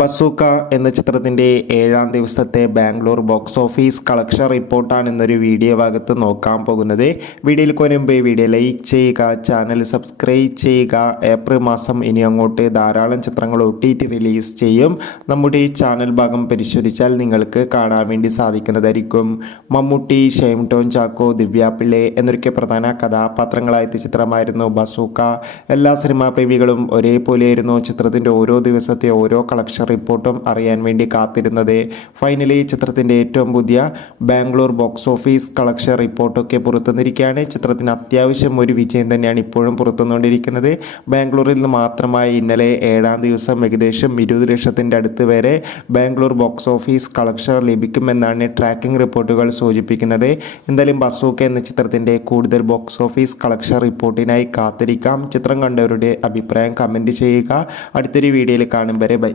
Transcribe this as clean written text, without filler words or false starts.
Bazooka എന്ന ചിത്രത്തിൻ്റെ 7ാം ദിവസത്തെ ബാംഗ്ലൂർ ബോക്സ് ഓഫീസ് കളക്ഷൻ റിപ്പോർട്ടാണ് ഇന്നൊരു വീഡിയോ ഭാഗത്ത് നോക്കാൻ പോകുന്നത്. വീഡിയോയിൽ മുൻപ് വീഡിയോ ലൈക്ക് ചെയ്യുക, ചാനൽ സബ്സ്ക്രൈബ് ചെയ്യുക. ഏപ്രിൽ മാസം ഇനി അങ്ങോട്ട് ധാരാളം ചിത്രങ്ങൾ OTT റിലീസ് ചെയ്യും. നമ്മുടെ ഈ ചാനൽ ഭാഗം പരിശോധിച്ചാൽ നിങ്ങൾക്ക് കാണാൻ വേണ്ടി സാധിക്കുന്നതായിരിക്കും. മമ്മൂട്ടി, ഷൈൻ ടോം ചാക്കോ, ദിവ്യ പിള്ളെ എന്നൊക്കെ പ്രധാന കഥാപാത്രങ്ങളായ ചിത്രമായിരുന്നു ബസൂക്ക. എല്ലാ സിനിമാ പ്രേമികളും ഒരേപോലെയായിരുന്നു ചിത്രത്തിൻ്റെ ഓരോ ദിവസത്തെ ഓരോ കളക്ഷൻ റിപ്പോർട്ടും അറിയാൻ വേണ്ടി കാത്തിരുന്നത്. ഫൈനലി ചിത്രത്തിൻ്റെ ഏറ്റവും പുതിയ ബാംഗ്ലൂർ ബോക്സ് ഓഫീസ് കളക്ഷൻ റിപ്പോർട്ടൊക്കെ പുറത്തുവന്നിരിക്കുകയാണ്. ചിത്രത്തിന് അത്യാവശ്യം ഒരു വിജയം തന്നെയാണ് ഇപ്പോഴും പുറത്തുവന്നുകൊണ്ടിരിക്കുന്നത്. ബാംഗ്ലൂരിൽ നിന്ന് മാത്രമായി ഇന്നലെ 7ാം ദിവസം ഏകദേശം 20 ലക്ഷത്തിൻ്റെ അടുത്ത് വരെ ബാംഗ്ലൂർ ബോക്സ് ഓഫീസ് കളക്ഷൻ ലഭിക്കുമെന്നാണ് ട്രാക്കിംഗ് റിപ്പോർട്ടുകൾ സൂചിപ്പിക്കുന്നത്. എന്തായാലും ബസൂക്ക എന്ന ചിത്രത്തിൻ്റെ കൂടുതൽ ബോക്സ് ഓഫീസ് കളക്ഷൻ റിപ്പോർട്ടിനായി കാത്തിരിക്കാം. ചിത്രം കണ്ടവരുടെ അഭിപ്രായം കമൻറ്റ് ചെയ്യുക. അടുത്തൊരു വീഡിയോയിൽ കാണും വരെ ബൈ.